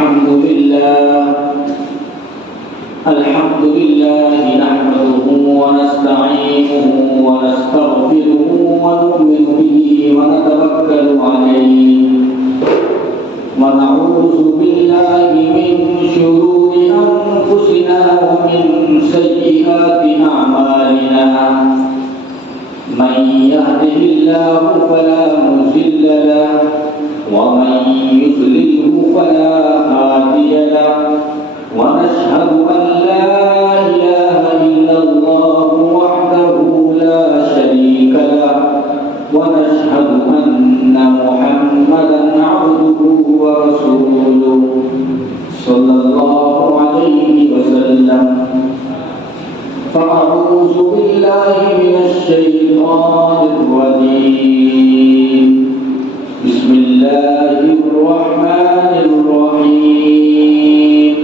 الحمد لله نحمده ونستعينه ونستغفره ونؤمن به ونتوكل عليه ونعوذ بالله من شرور أنفسنا ومن سيئات أعمالنا من يهده الله فلا مضل له ومن يضلله فلا هادي له ونشهد أن لا إله إلا الله وحده لا شريك له ونشهد أن محمدا عبده ورسوله صلى الله عليه وسلم فأعوذ بالله من الشيطان الرجيم بسم الله الرحمن الرحيم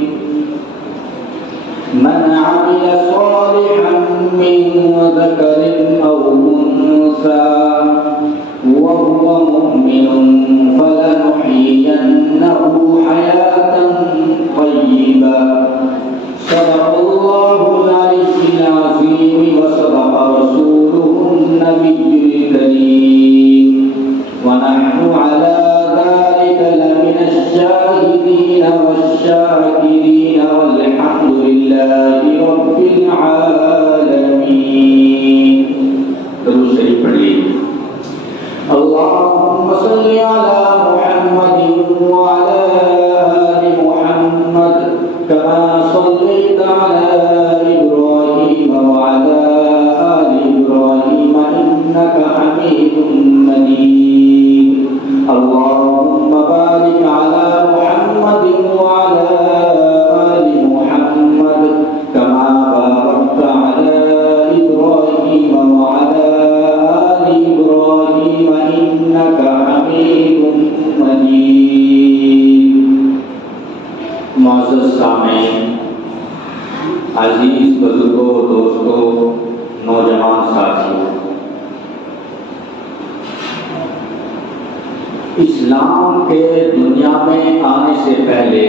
من عمل صالحا من ذكر أو أنثى وهو مؤمن فلنحيينه حياة طيبة صدق الله العلي العظيم وصدق رسوله النبي الكريم ونحن على ذلك لمن الشاهدين والشاكرين والحمد لله رب العالمين. درود شریف پڑھیے. اللهم صل على محمد وعلى آل محمد كما صليت على إبراهيم وعلى آل إبراهيم إنك حميد مجيد. اللهم بارك على محمد وعلى آل محمد كما باركت على إبراهيم وعلى آل إبراهيم إنك حميد مجيد. معزز سامعین، عزیز بزرگوں، دوستوں، نوجوان ساتھیوں، اسلام کے دنیا میں آنے سے پہلے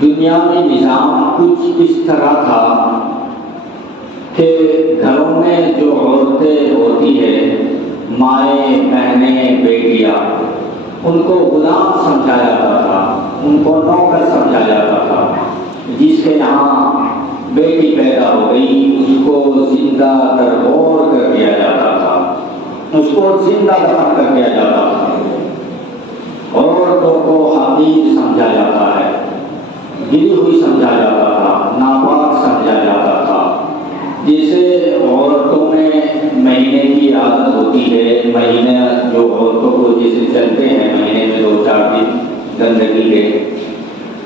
دنیاوی نظام کچھ اس طرح تھا کہ گھروں میں جو عورتیں ہوتی ہیں، مائیں، بہنیں، بیٹیاں، ان کو غلام سمجھا جاتا تھا، ان کو نوکر سمجھا جاتا تھا. جس کے یہاں بیٹی پیدا ہو گئی اس کو زندہ درگور کر دیا جاتا تھا، اس کو زندہ دفن کر دیا جاتا تھا. عورتوں کو حقیر سمجھا جاتا ہے، گری ہوئی سمجھا جاتا تھا، ناپاک سمجھا جاتا تھا. جیسے عورتوں میں مہینے کی عادت ہوتی ہے، مہینے جو عورتوں کو جیسے چلتے ہیں مہینے میں 2-4 دن گندگی کے،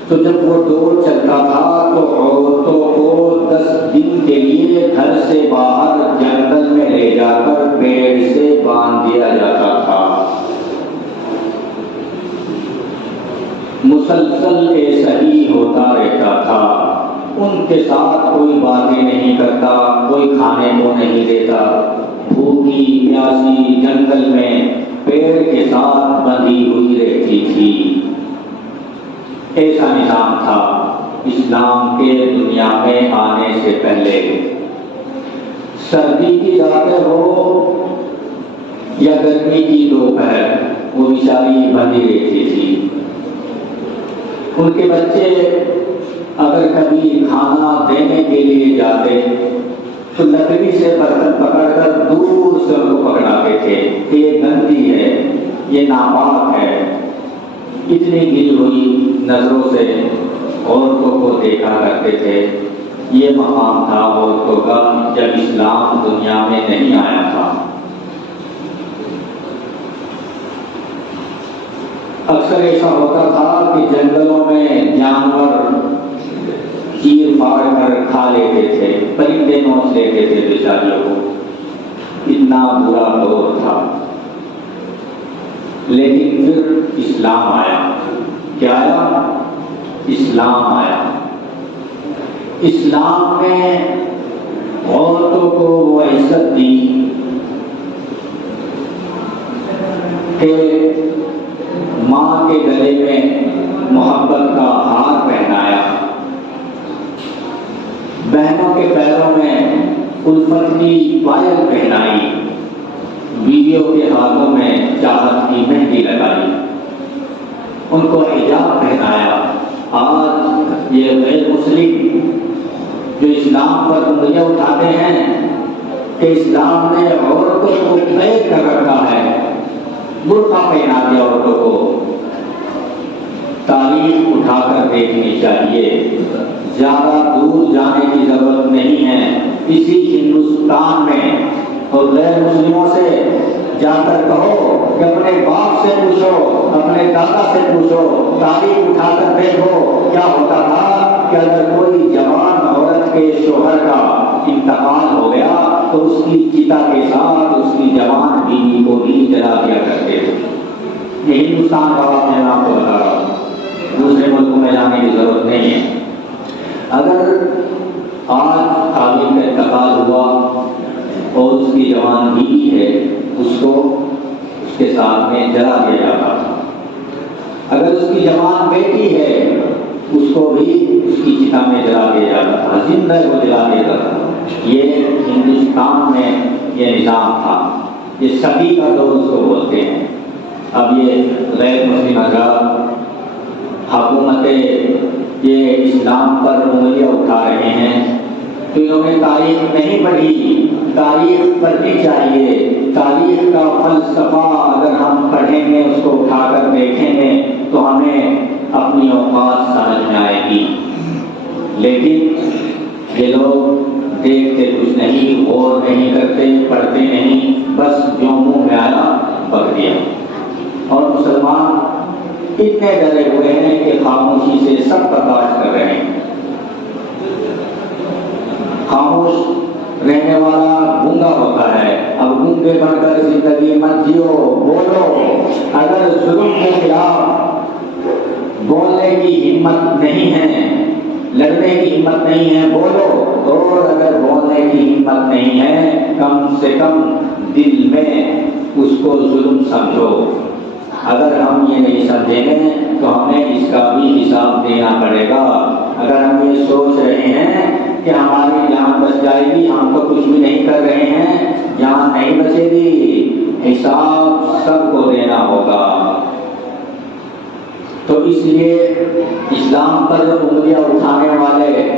تو جب وہ دور چلتا تھا تو عورتوں کو 10 دن کے لیے گھر سے باہر جنگل میں لے جا کر پیڑ سے باندھ دیا جاتا تھا. مسلسل ایسا ہی ہوتا رہتا تھا. ان کے ساتھ کوئی باتیں نہیں کرتا، کوئی کھانے کو نہیں دیتا، بھوکی پیاسی جنگل میں پیڑ کے ساتھ بندھی ہوئی رہتی تھی. ایسا نظام تھا اسلام کے دنیا میں آنے سے پہلے. سردی کی راتیں ہو یا گرمی کی دوپہر، وہ بیچاری بندھی رہتی تھی. ان کے بچے اگر کبھی کھانا دینے کے لیے جاتے تو لکڑی سے برتن پکڑ کر دور سے ان کو پکڑاتے تھے کہ یہ گندی ہے، یہ ناپاک ہے. اتنی گری ہوئی نظروں سے عورتوں کو دیکھا کرتے تھے. یہ مقام تھا عورتوں کا جب اسلام دنیا میں نہیں آیا تھا. اکثر ایسا ہوتا تھا کہ جنگلوں میں جانور چیر پھاڑ کر کھا لیتے تھے، پرندے نوچ لیتے تھے بیچاریوں کو. اتنا برا دور تھا. لیکن پھر اسلام آیا. کیا آیا؟ اسلام آیا. اسلام نے عورتوں کو وہ عزت دی کہ ماں کے گلے میں محبت کا ہار پہنایا، بہنوں کے پیروں میں الفت کی پائل پہنائی، بیویوں کے ہاتھوں میں چاہت کی مہندی لگائی، ان کو حجاب پہنایا۔ آج یہ غیر مسلم جو اسلام پر انگلیاں اٹھاتے ہیں کہ اسلام نے عورتوں کو قید کر رکھا ہے، برقع پہنا دیا عورتوں کو۔ تاریخ اٹھا کر دیکھنی چاہیے، زیادہ دور جانے کی ضرورت نہیں ہے۔ اسی ہندوستان میں اور غیر مسلموں سے جا کر کہو کہ اپنے باپ سے پوچھو، اپنے دادا سے پوچھو، تاریخ اٹھا کر دیکھو کیا ہوتا تھا کہ اگر کوئی جوان عورت کے شوہر کا انتقال ہو گیا تو اس کی چتا کے ساتھ اس کی جوان بیوی کو بھی جلا دیا کرتے تھے۔ یہ ہندوستان کا بات میں آپ کو بتا رہا ہوں، دوسرے ملکوں میں جانے کی ضرورت نہیں ہے۔ اگر آج تعلیم کا انتقال ہوا اور اس کی جوان بیوی ہے، اس کو اس کے ساتھ میں جلا دیا جاتا تھا۔ اگر اس کی جوان بیٹی ہے، اس کو بھی اس کی چتا میں جلا دیا جاتا تھا، زندہ کو جلا دیا جاتا تھا۔ یہ ہندوستان میں یہ نظام تھا، یہ سبھی کا دور اس کو بولتے ہیں۔ اب یہ غیر مسلم حضرات حکومتیں یہ اسلام پر انگلیاں اٹھا رہے ہیں تو انہوں نے تاریخ نہیں پڑھی، تاریخ پڑھنی چاہیے۔ تاریخ کا فلسفہ اگر ہم پڑھیں گے، اس کو اٹھا کر دیکھیں گے تو ہمیں اپنی اوقات سمجھ میں آئے گی۔ لیکن یہ لوگ دیکھتے کچھ نہیں، غور نہیں کرتے، پڑھتے نہیں، بس جو منہ میں آیا بک دیا۔ اور مسلمان اتنے ڈرے ہوئے ہیں کہ خاموشی سے سب برداشت کر رہے ہیں۔ خاموش رہنے والا گونگا ہوتا ہے۔ اب گونگے بن کر زندگی مت جیو، بولو۔ اگر ظلم کے خلاف بولنے کی ہمت نہیں ہے، لڑنے کی ہمت نہیں ہے، بولو۔ اور اگر بولنے کی ہمت نہیں ہے، کم سے کم دل میں اس کو ظلم سمجھو۔ اگر ہم یہ نہیں سمجھیں گے تو ہمیں اس کا بھی حساب دینا پڑے گا۔ اگر ہم یہ سوچ رہے ہیں کہ ہماری جان بچ جائے گی، ہم تو کچھ بھی نہیں کر رہے ہیں، جان نہیں بچے گی، حساب سب کو دینا ہوگا۔ تو اس لیے اسلام پر انگلیاں اٹھانے والے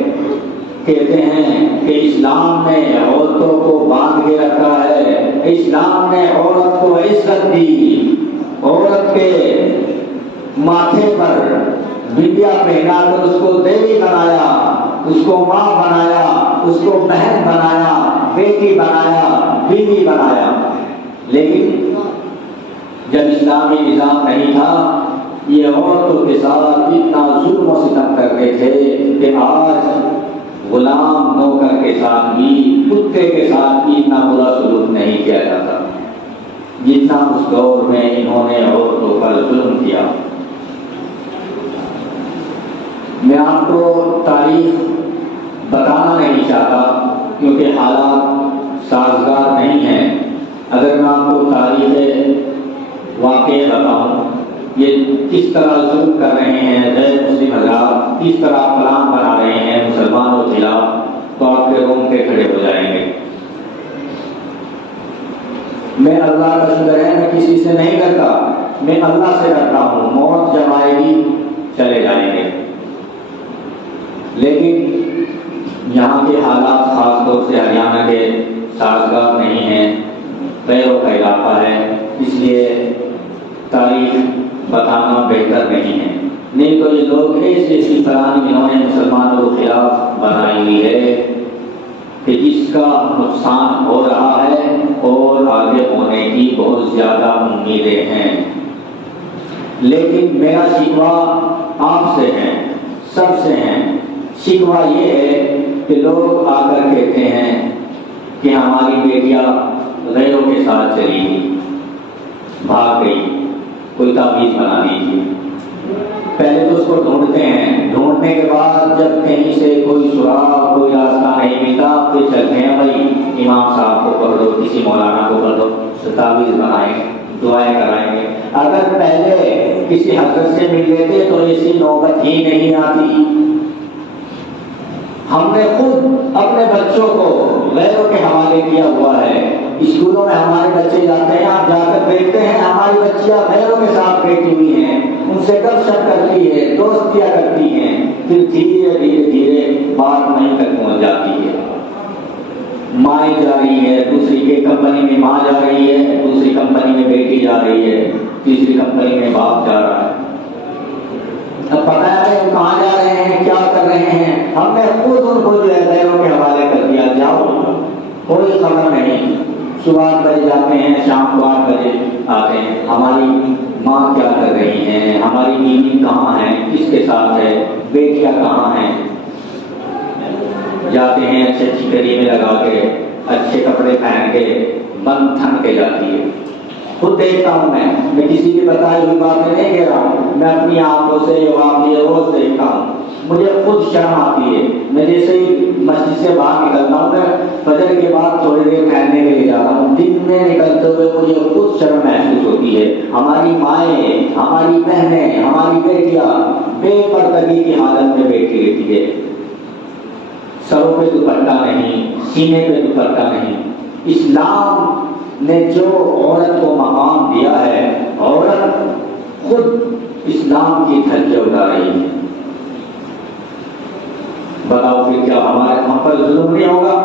کہتے ہیں کہ اسلام نے عورتوں کو باندھ کے رکھا ہے، اسلام نے عورت کو عزت دی، عورت کے ماتھے پر بندیا پہنا کر اس کو دیوی بنایا، اس کو ماں بنایا، اس کو بہن بنایا، بیٹی بنایا، بیوی بنایا۔ لیکن جب اسلامی نظام نہیں تھا، یہ عورتوں کے ساتھ اتنا ظلم و ستم کرتے تھے کہ آج غلام نوکر کے ساتھ بھی، کتے کے ساتھ بھی اتنا برا سلوک نہیں کیا جاتا جتنا اس دور میں انہوں نے عورتوں پر ظلم کیا۔ میں آپ کو تاریخ بتانا نہیں چاہتا کیونکہ حالات سازگار نہیں ہیں۔ اگر میں آپ کو تاریخ واقعہ بتاؤں، یہ کس طرح ظلم کر رہے ہیں غیر مسلم حضرات، کس طرح پلان بنا رہے ہیں مسلمانوں کے خلاف، تو آپ کے روم پہ کھڑے ہو جائیں گے۔ میں اللہ کا شکر ہے میں کسی سے نہیں ڈرتا، میں اللہ سے ڈرتا ہوں۔ موت جب آئے گی چلے جائیں گے، لیکن یہاں کے حالات خاص طور سے ہریانہ کے سازگار نہیں ہیں، پیروں کا علاقہ ہے، اس لیے تاریخ بتانا بہتر نہیں ہے۔ نہیں تو یہ لوگ ایسی پلان انہوں نے مسلمانوں کے خلاف بنائی ہوئی ہے کہ جس کا نقصان ہو رہا ہے اور آگے ہونے کی بہت زیادہ امیدیں ہیں۔ لیکن میرا شکوہ آپ سے ہے، سب سے ہے۔ شکوہ یہ ہے کہ لوگ آ کر کہتے ہیں کہ ہماری بیٹیاں غیروں کے ساتھ چلی گئی، بھاگ گئی، کوئی تعویذ بنا دیجیے۔ پہلے تو اس کو ڈھونڈتے ہیں، ڈھونڈنے کے بعد جب کہیں سے کوئی سراغ، کوئی راستہ نہیں ملتا، پھر چلتے ہیں بھائی امام صاحب کو کر دو، کسی مولانا کو کر دو، تعویذ بنائیں، دعائیں کرائیں گے۔ اگر پہلے کسی حضرت سے مل لیتے تو ایسی نوبت ہی نہیں آتی۔ ہم نے خود اپنے بچوں کو غیروں کے حوالے کیا ہوا ہے۔ اسکولوں میں ہمارے بچے جاتے ہیں، آپ جا کر دیکھتے ہیں ہماری بچیاں غیروں کے ساتھ بیٹھی ہوئی ہیں، ان سے گپ شپ کرتی ہے، دوستیاں کرتی ہیں، پھر دھیرے دھیرے دھیرے بات وہیں تک پہنچ جاتی ہے۔ ماں جا رہی ہے، دوسری کے کمپنی میں ماں جا رہی ہے، دوسری کمپنی میں بیٹی جا رہی ہے، تیسری کمپنی میں باپ جا رہا ہے۔ اب پتہ ہے وہ کہاں جا رہے ہیں، کیا کر رہے ہیں، ہم نے خود ان کو جو ہے غیروں کے حوالے کر دیا۔ جاؤ، کوئی خبر نہیں، صبح 8 بجے جاتے ہیں، شام کو 8 بجے آتے ہیں۔ ہماری ماں کیا کر رہی ہیں، ہماری بیوی کہاں ہے، کس کے ساتھ ہے، بیٹیاں کہاں ہیں۔ جاتے ہیں اچھی اچھی کریمیں لگا کے، اچھے کپڑے پہن کے، بند تھن کے جاتی ہے۔ خود دیکھتا ہوں میں کسی کی بتائی ہوئی باتیں نہیں کہہ رہا ہوں، میں اپنی آنکھوں سے واقعی روز دیکھتا ہوں، مجھے خود شرم آتی ہے۔ میں جیسے ہی مسجد سے باہر نکلتا ہوں، میں فجر کے بعد تھوڑی دیر ٹہلنے کے لیے جاتا ہوں، دن میں نکلتے ہوئے مجھے خود شرم محسوس ہوتی ہے۔ ہماری مائیں، ہماری بہنیں، ہماری بیٹیاں بے پردگی کی حالت میں بیٹھی رہتی ہے، سروں پہ دوپٹہ نہیں، سینے پہ دوپٹہ نہیں۔ اسلام نے جو عورت کو مقام دیا ہے، عورت خود اسلام کی دھجے اٹھا رہی ہے۔ بتاؤ پھر کیا ہم پر ظلم نہیں ہوگا؟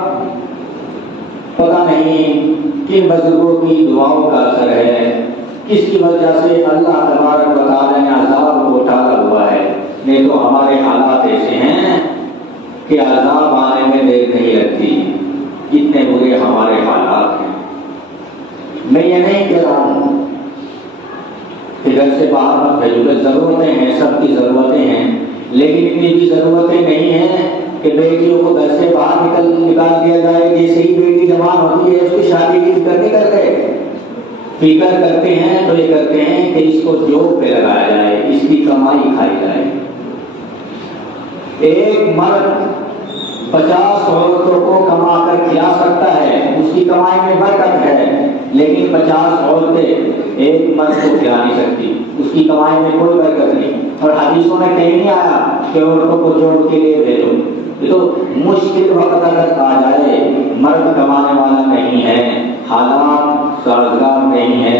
پتہ نہیں کن بزرگوں کی دعاؤں کا اثر ہے، کس کی وجہ سے اللہ تبارک و تعالیٰ نے عذاب کو ٹالا ہوا ہے۔ نہیں تو ہمارے حالات ایسے ہیں کہ عذاب آنے میں دیر نہیں لگتی، اتنے برے ہمارے حالات ہیں۔ میں یہ نہیں کہہ رہا ہوں کہ گھر سے باہر مت بھیجو، ضرورتیں ہیں، سب کی ضرورتیں ہیں، لیکن اتنی بھی ضرورتیں نہیں ہیں کہ بیٹیوں کو گھر سے باہر نکال دیا جائے۔ جیسے ہی بیٹی جوان ہوتی ہے اس کی شادی کی فکر نہیں کرتے، فکر کرتے ہیں تو یہ کرتے ہیں کہ اس کو جاب پہ لگایا جائے، اس کی کمائی کھائی جائے۔ ایک مرد 50 عورتوں کو کما کر کھلا سکتا ہے، اس کی کمائی میں برکت ہے، لیکن 50 عورتیں ایک مرد کو کھلا نہیں سکتی، اس کی کمائی میں کوئی برکت نہیں۔ اور حدیثوں میں کہیں نہیں آیا کہ عورتوں کو جاب کے لیے بھیجو۔ یہ تو مشکل وقت اگر آ جائے، مرد کمانے والا نہیں ہے، حالات سازگار نہیں ہے،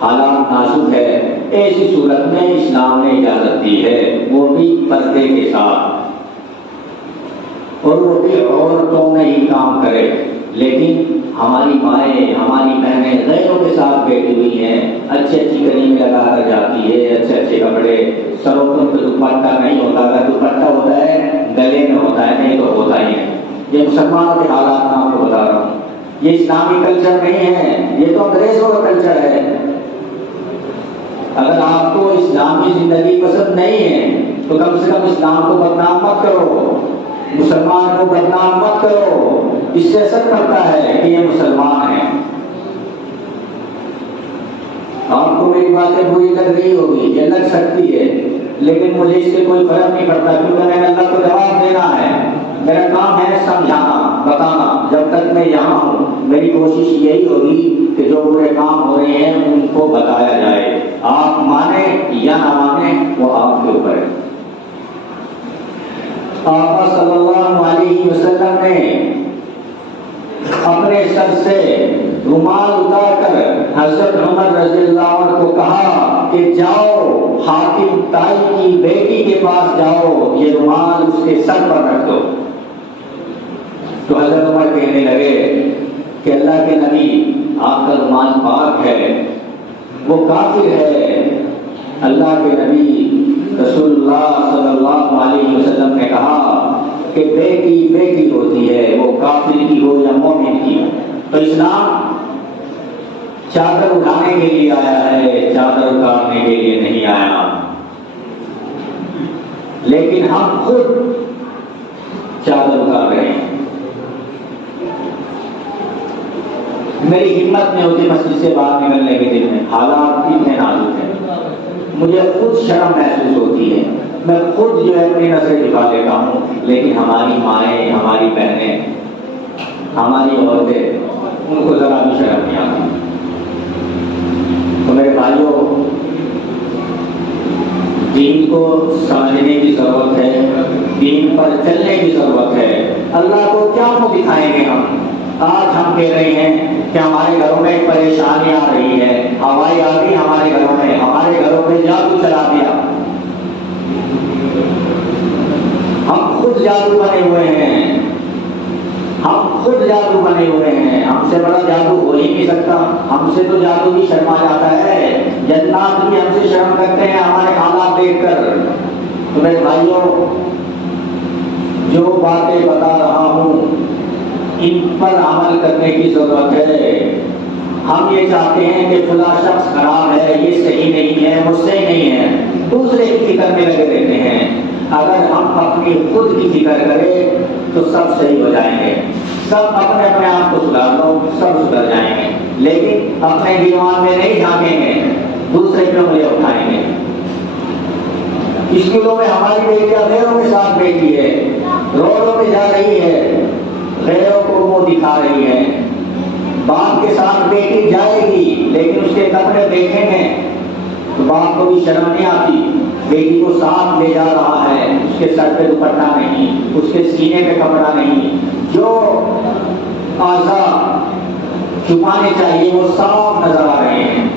حالات نازک ہے، ایسی صورت میں اسلام نے اجازت دی ہے، وہ بھی پردے کے ساتھ، اور وہ بھی عورتوں میں ہی کام کرے۔ لیکن ہماری مائیں، ہماری بہنیں غیروں کے ساتھ بیٹھی ہوئی ہیں، اچھی اچھی کریمیں لگا کر جاتی ہے، اچھے اچھے کپڑے، سروں پہ دوپٹہ نہیں ہوتا، اگر دوپٹہ ہوتا ہے گلے میں ہوتا ہے، نہیں تو ہوتا ہی ہے۔ یہ مسلمانوں کے حالات میں آپ کو بتا رہا ہوں، یہ اسلامی کلچر نہیں ہے، یہ تو انگریزوں کا کلچر ہے۔ اگر آپ کو اسلامی زندگی پسند نہیں ہے تو کم سے کم اسلام کو بدنام مت کرو، مسلمان کو بدنام مت کرو، اس سے اثر پڑتا ہے کہ یہ مسلمان ہیں۔ آپ کو میری باتیں بری لگ رہی ہوگی، یہ لگ سکتی ہے، لیکن مجھے اس سے کوئی فرق نہیں پڑتا، کیونکہ میں نے اللہ کو جواب دینا ہے۔ میرا کام ہے سمجھانا، بتانا۔ جب تک میں یہاں ہوں میری کوشش یہی ہوگی کہ جو برے کام ہو رہے ہیں ان کو بتایا جائے، آپ مانیں یا نہ مانیں وہ آپ کے اوپر ہے۔ آقا صلی اللہ علیہ وسلم نے اپنے سر سے رومال اتار کر حضرت عمر رضی اللہ عنہ کو کہا کہ جاؤ حاتم طائی کی بیٹی کے پاس جاؤ، یہ رومال اس کے سر پر رکھ دو۔ تو حضرت عمر کہنے لگے کہ اللہ کے نبی آپ کا رومال پاک ہے، وہ کافر ہے۔ اللہ کے نبی رسول اللہ صلی اللہ علیہ وسلم نے کہا کہ بیٹی بیٹی ہوتی ہے، وہ کافر کی ہو یا مومن کی ہو۔ تو اسلام چادر اٹھانے کے لیے آیا ہے، چادر اتارنے کے لیے نہیں آیا۔ لیکن ہم خود چادر اتار رہے ہیں۔ میری ہمت نہیں ہوتی مسجد سے باہر نکلنے کے دن میں، حالات اتنے نازک ہیں، مجھے خود شرم محسوس ہوتی ہے، میں خود جو ہے اپنی نظریں جھکا لیتا ہوں، لیکن ہماری مائیں، ہماری بہنیں، ہماری عورتیں، ان کو ذرا بھی شرم نہیں آتی۔ تو میرے بھائیوں، کو سمجھنے کی ضرورت ہے، دین پر چلنے کی ضرورت ہے۔ اللہ کو کیا منہ دکھائیں گے ہم؟ آج ہم کہہ رہے ہیں کہ ہمارے گھروں میں پریشانی آ رہی ہے، ہوائی آ گئی ہمارے گھروں میں، ہمارے گھروں میں جادو چلا دیا، ہم خود جادو بنے ہوئے ہیں، ہم خود جادو بنے ہوئے ہیں، ہم سے بڑا جادو ہو ہی نہیں سکتا، ہم سے تو جادو بھی شرما جاتا ہے، جنات بھی ہم سے شرم کرتے ہیں ہمارے حالات دیکھ کر۔ تو میرے بھائیوں، جو باتیں بتا رہا ہوں ان پر عمل کرنے کی ضرورت ہے۔ ہم یہ چاہتے ہیں کہ فلاں شخص خراب ہے، یہ صحیح نہیں ہے، مجھ سے نہیں ہے، دوسرے کی فکر میں لگے رہتے ہیں۔ اگر ہم اپنی خود کی فکر کریں تو سب صحیح ہو جائیں گے، سب اپنے اپنے آپ کو سدھار لو، سب سدھر جائیں گے، لیکن اپنے دیوان میں نہیں جھانکیں گے، دوسرے کی انگلیاں اٹھائیں گے۔ اسکولوں میں ہماری بیٹیاں غیروں کے ساتھ بیٹھی ہے، روڈوں پہ جا رہی ہے، غیروں کو وہ دکھا رہی ہے۔ باپ کے ساتھ بیٹی جائے گی لیکن اس کے کپڑے دیکھیں گے تو باپ کو بھی شرم نہیں آتی، بیٹی کو ساتھ لے جا رہا ہے، اس کے سر پہ دوپٹہ نہیں، اس کے سینے پہ کپڑا نہیں، جو اعضاء چھپانے چاہیے وہ صاف نظر آ رہے ہیں،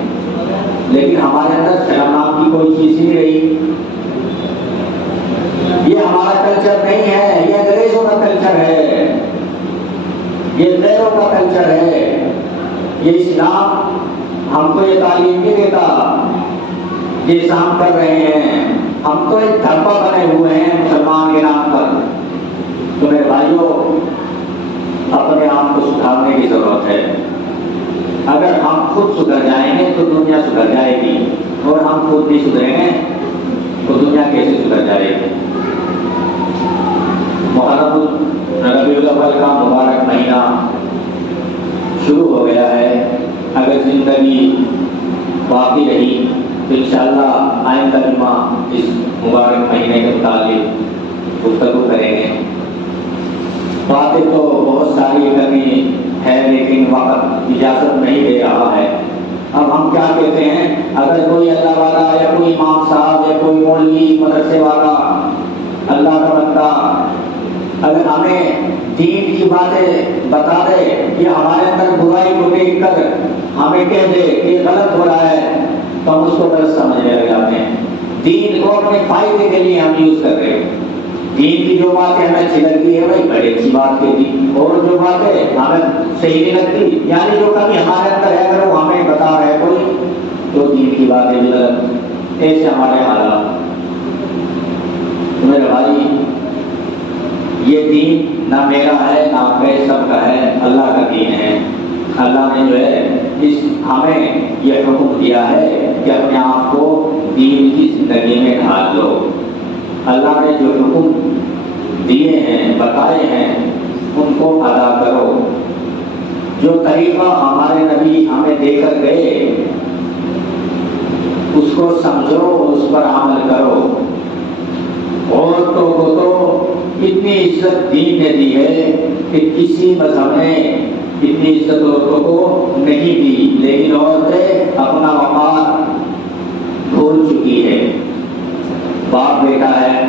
لیکن ہمارے اندر شرم نام کی کوئی چیز نہیں رہی۔ یہ ہمارا کلچر نہیں ہے، یہ انگریزوں کا کلچر ہے، یہ غیروں کا کلچر ہے۔ یہ اسلام ہم کو یہ تعلیم نہیں دیتا جیسا ہم کر رہے ہیں، ہم تو ایک دھبا بنے ہوئے ہیں مسلمان کے نام پر۔ تو میرے بھائیوں، اپنے آپ کو سدھارنے کی ضرورت ہے۔ اگر ہم خود سدھر جائیں گے تو دنیا سدھر جائے گی، اور ہم خود نہیں سدھریں گے تو دنیا کیسے سدھر جائے گی؟ محرم ربیع الاول کا مبارک مہینہ شروع ہو گیا ہے۔ اگر زندگی باقی رہی تو انشاءاللہ آئندہ جمعہ اس مبارک مہینے کے متعلق گفتگو کریں گے۔ باتیں تو بہت ساری کرنی ہے لیکن وقت اجازت نہیں دے رہا ہے۔ اب ہم کیا کہتے ہیں، اگر کوئی اللہ والا یا کوئی امام صاحب یا کوئی مولوی مدرسے والا اللہ کا بندہ اگر ہمیں دین کی باتیں بتا دے یا ہمارے اندر برائی کو دیکھ کر ہمیں کہہ دے کہ یہ غلط ہو رہا ہے تو ہم اس کو غلط سمجھنے لگ جاتے ہیں۔ دین کو اپنے فائدے کے لیے ہم یوز کر رہے ہیں۔ دین کی جو باتیں ہمیں اچھی لگتی ہے وہی بڑی اچھی بات کہتی، اور جو باتیں ہمیں صحیح نہیں لگتی یعنی جو کمی ہمارے اندر ہے اگر وہ ہمیں بتا رہا ہے کوئی تو دین کی باتیں بھی غلط، ایسے ہمارے حالات۔ میرے بھائی، یہ دین نہ میرا ہے نہ آپ کا، سب کا ہے، اللہ کا دین ہے۔ اللہ نے جو ہے ہمیں یہ حکم دیا ہے کہ اپنے آپ کو دین کی زندگی میں ڈھال لو۔ اللہ نے جو حکم دیے ہیں، بتائے ہیں، ان کو ادا کرو۔ جو طریقہ ہمارے نبی ہمیں دے کر گئے اس کو سمجھو، اس پر عمل کرو۔ عورتوں کو تو اتنی عزت دین نے دی ہے کہ کسی مذہب نے اتنی عزت عورتوں کو نہیں دی، لیکن عورتیں اپنا وقار بھول چکی ہے۔ باپ بیٹا ہے،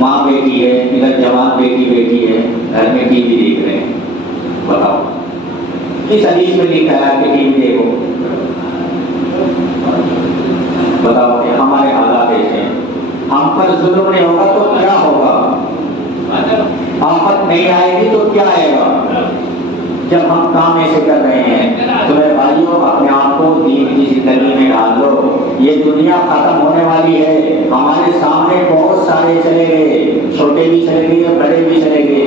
ماں بیٹی ہے، ادھر جوان بیٹی بیٹی ہے، گھر میں ٹی وی دیکھ رہے ہیں۔ بتاؤ کس حدیث میں لکھا ہے کہ ٹی وی دیکھو؟ بتاؤ کہ ہمارے حالات ایسے ہیں۔ ہم پر ظلم نہیں ہوگا تو کیا ہوگا؟ آفت نہیں آئے گی تو کیا آئے گا؟ جب ہم کام ایسے کر رہے ہیں تو میرے بھائیوں اپنے آپ کو دین کی زندگی میں ڈال لو۔ یہ دنیا ختم ہونے والی ہے، ہمارے سامنے بہت سارے چلے گئے، چھوٹے بھی چلے گئے، بڑے بھی چلے گئے،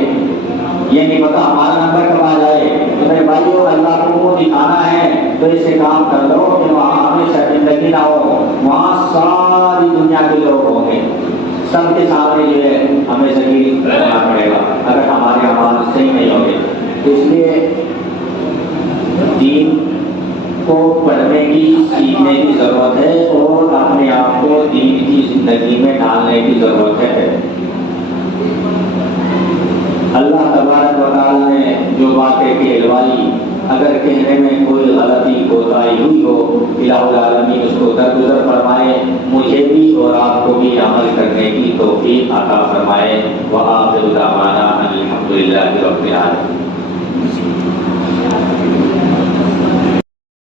یہ نہیں پتا ہمارا نمبر کب آ جائے۔ تو میرے بھائیوں اللہ کو وہ دکھانا ہے تو ایسے کام کر لو کہ وہاں ہمیں شرمندگی نہ ہو، وہاں ساری دنیا کے لوگ ہوں گے، سب کے سامنے جو ہے ہمیں ذلیل ہونا پڑے گا اگر ہمارے اعمال صحیح نہیں ہوں گے۔ اس لیے دین کو پڑھنے کی، سیکھنے کی ضرورت ہے اور اپنے آپ کو دین کی زندگی میں ڈالنے کی ضرورت ہے۔ اللہ تبارک و تعالیٰ نے جو باتیں کہلوائی، اگر کہنے میں کوئی غلطی کوتاہی ہوئی ہو، الہ العالمین اس کو درگزر فرمائے، مجھے بھی اور آپ کو بھی عطا فرمائے.